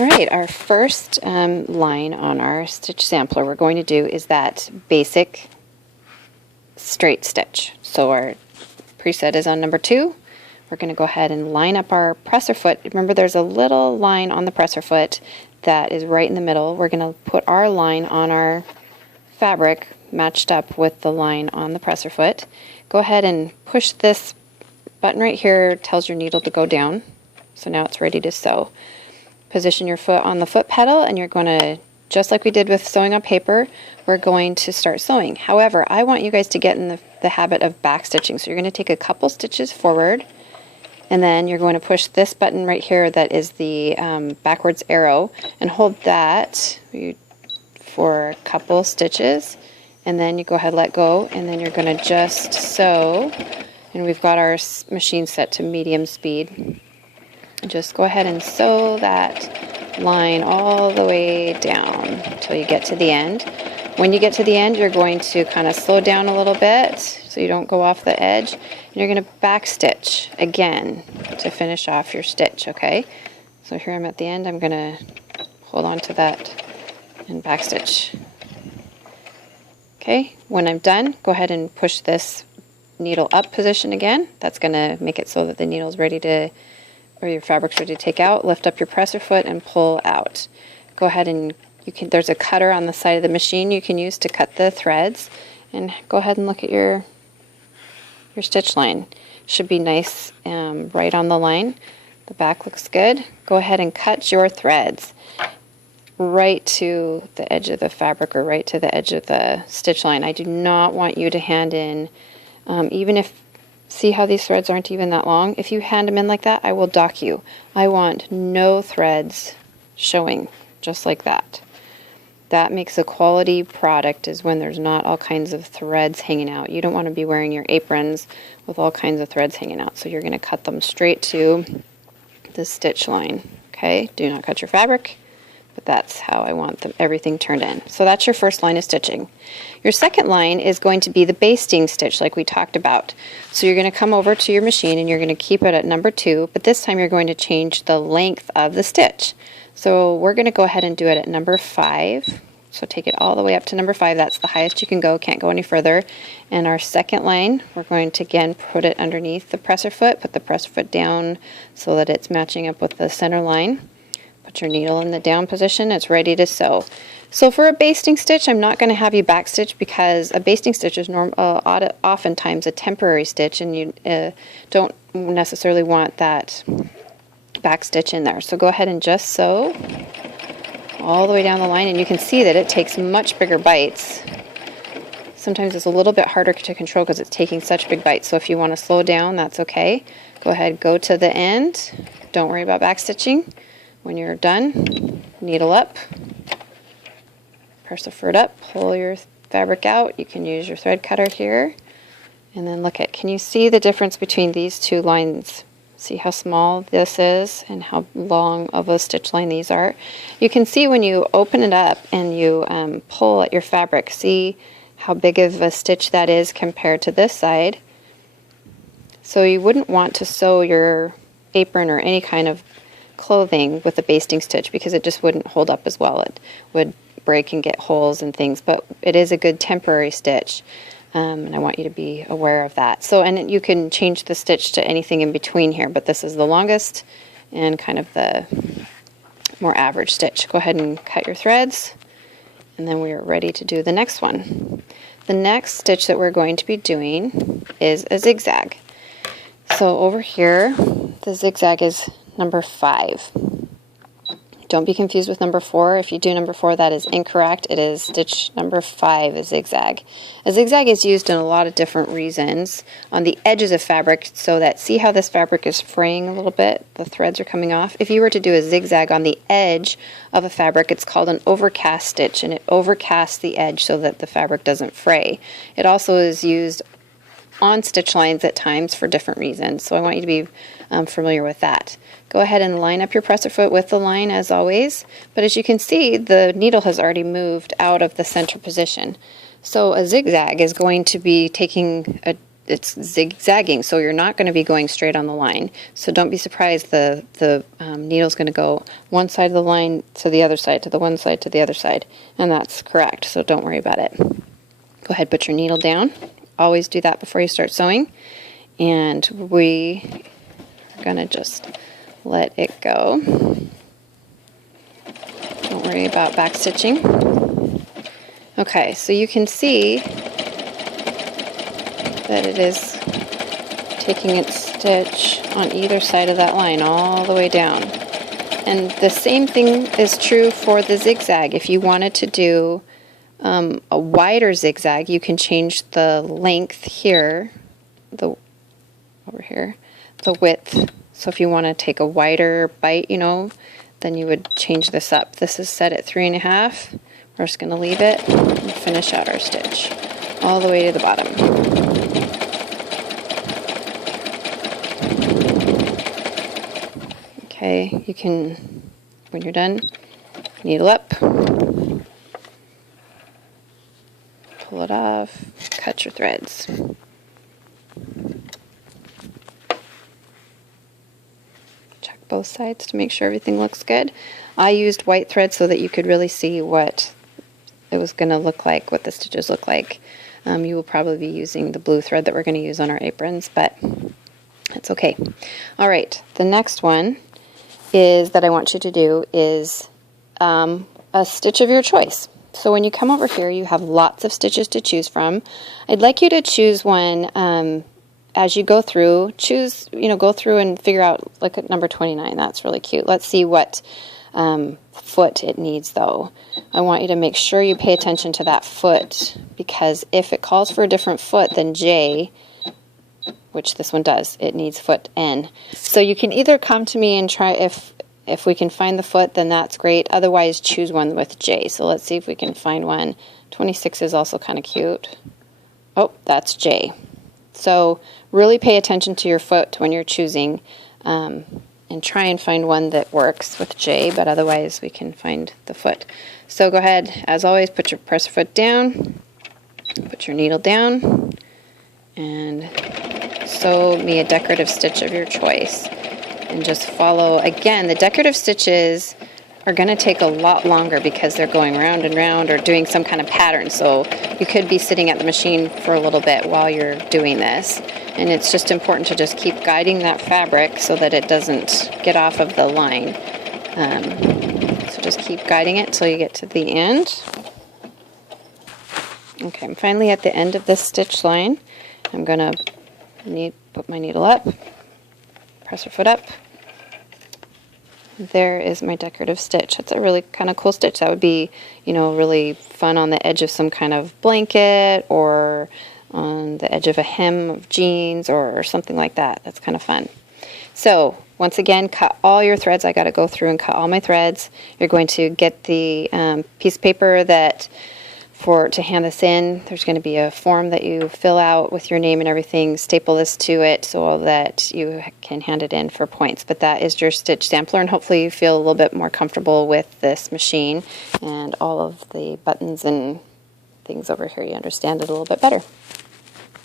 All right, our first line on our stitch sampler we're going to do is that basic straight stitch. So our preset is on number 2. We're going to go ahead and line up our presser foot. Remember, there's a little line on the presser foot that is right in the middle. We're going to put our line on our fabric matched up with the line on the presser foot. Go ahead and push this button right here, tells your needle to go down. So now it's ready to sew. Position your foot on the foot pedal and you're going to, just like we did with sewing on paper, we're going to start sewing. However, I want you guys to get in the habit of back stitching. So you're going to take a couple stitches forward and then you're going to push this button right here that is the backwards arrow and hold that for a couple stitches, and then you go ahead, let go, and then you're going to just sew. And we've got our machine set to medium speed. Just go ahead and sew that line all the way down until you get to the end. When you get to the end, you're going to kind of slow down a little bit so you don't go off the edge. And you're going to back stitch again to finish off your stitch, okay? So here I'm at the end. I'm going to hold on to that and back stitch. Okay, when I'm done, go ahead and push this needle up position again. That's going to make it so that the needle's ready to, or your fabric's ready to take out. Lift up your presser foot and pull out. Go ahead and there's a cutter on the side of the machine you can use to cut the threads, and go ahead and look at your stitch line. Should be nice, right on the line. The back looks good. Go ahead and cut your threads right to the edge of the fabric or right to the edge of the stitch line. I do not want you to hand in, even if, see how these threads aren't even that long? If you hand them in like that, I will dock you. I want no threads showing, just like that. That makes a quality product, is when there's not all kinds of threads hanging out. You don't want to be wearing your aprons with all kinds of threads hanging out. So you're going to cut them straight to the stitch line. Okay, do not cut your fabric, but that's how I want everything turned in. So that's your first line of stitching. Your second line is going to be the basting stitch like we talked about. So you're going to come over to your machine and you're going to keep it at number 2, but this time you're going to change the length of the stitch. So we're going to go ahead and do it at number 5. So take it all the way up to number 5. That's the highest you can go, can't go any further. And our second line, we're going to again put it underneath the presser foot, put the presser foot down so that it's matching up with the center line. Put your needle in the down position, it's ready to sew. So for a basting stitch, I'm not going to have you back stitch, because a basting stitch is oftentimes a temporary stitch, and you don't necessarily want that back stitch in there. So go ahead and just sew all the way down the line, and you can see that it takes much bigger bites. Sometimes it's a little bit harder to control because it's taking such big bites. So if you want to slow down, that's okay. Go ahead, go to the end. Don't worry about back stitching. When you're done, needle up, press the foot up, pull your fabric out. You can use your thread cutter here, and then look at, can you see the difference between these two lines? See how small this is and how long of a stitch line these are? You can see when you open it up and you pull at your fabric, see how big of a stitch that is compared to this side. So you wouldn't want to sew your apron or any kind of clothing with a basting stitch, because it just wouldn't hold up as well. It would break and get holes and things, but it is a good temporary stitch. And I want you to be aware of that. So, and you can change the stitch to anything in between here, but this is the longest and kind of the more average stitch. Go ahead and cut your threads, and then we are ready to do the next one. The next stitch that we're going to be doing is a zigzag. So over here, the zigzag is number 5. Don't be confused with number 4. If you do number 4, that is incorrect. It is stitch number 5, a zigzag. A zigzag is used in a lot of different reasons on the edges of fabric, so that, see how this fabric is fraying a little bit? The threads are coming off. If you were to do a zigzag on the edge of a fabric, it's called an overcast stitch, and it overcasts the edge so that the fabric doesn't fray. It also is used on stitch lines at times for different reasons, so I want you to be familiar with that. Go ahead and line up your presser foot with the line as always, but as you can see, the needle has already moved out of the center position. So a zigzag is going to be taking it's zigzagging, so you're not going to be going straight on the line. So don't be surprised the needle's going to go one side of the line to the other side, to the one side to the other side, and that's correct, so don't worry about it. Go ahead, put your needle down. Always do that before you start sewing, and we are going to just let it go. Don't worry about back stitching. Okay, so you can see that it is taking its stitch on either side of that line all the way down. And the same thing is true for the zigzag. If you wanted to do a wider zigzag, you can change the length here, over here, the width. So if you want to take a wider bite, you know, then you would change this up. This is set at 3.5. We're just going to leave it and finish out our stitch all the way to the bottom. Okay, you can, when you're done, needle up, pull it off, cut your threads. Check both sides to make sure everything looks good. I used white thread so that you could really see what it was going to look like, what the stitches look like. You will probably be using the blue thread that we're going to use on our aprons, but it's okay. All right, the next one is that I want you to do is a stitch of your choice. So when you come over here, you have lots of stitches to choose from. I'd like you to choose one as you go through. Choose, go through and figure out, look at number 29. That's really cute. Let's see what foot it needs, though. I want you to make sure you pay attention to that foot, because if it calls for a different foot than J, which this one does, it needs foot N. So you can either come to me and try, if we can find the foot, then that's great. Otherwise, choose one with J. So let's see if we can find one. 26 is also kind of cute. Oh, that's J. So really pay attention to your foot when you're choosing, and try and find one that works with J, but otherwise we can find the foot. So go ahead, as always, put your presser foot down, put your needle down, and sew me a decorative stitch of your choice. And just follow, again, the decorative stitches are going to take a lot longer because they're going round and round or doing some kind of pattern. So you could be sitting at the machine for a little bit while you're doing this. And it's just important to just keep guiding that fabric so that it doesn't get off of the line. So just keep guiding it till you get to the end. Okay, I'm finally at the end of this stitch line. I'm going to put my needle up, press her foot up. There is my decorative stitch. It's a really kind of cool stitch. That would be, really fun on the edge of some kind of blanket or on the edge of a hem of jeans or something like that. That's kind of fun. So once again, cut all your threads. I got to go through and cut all my threads. You're going to get the piece of paper to hand this in. There's going to be a form that you fill out with your name and everything. Staple this to it so that you can hand it in for points. But that is your stitch sampler, and hopefully you feel a little bit more comfortable with this machine and all of the buttons and things over here. You understand it a little bit better.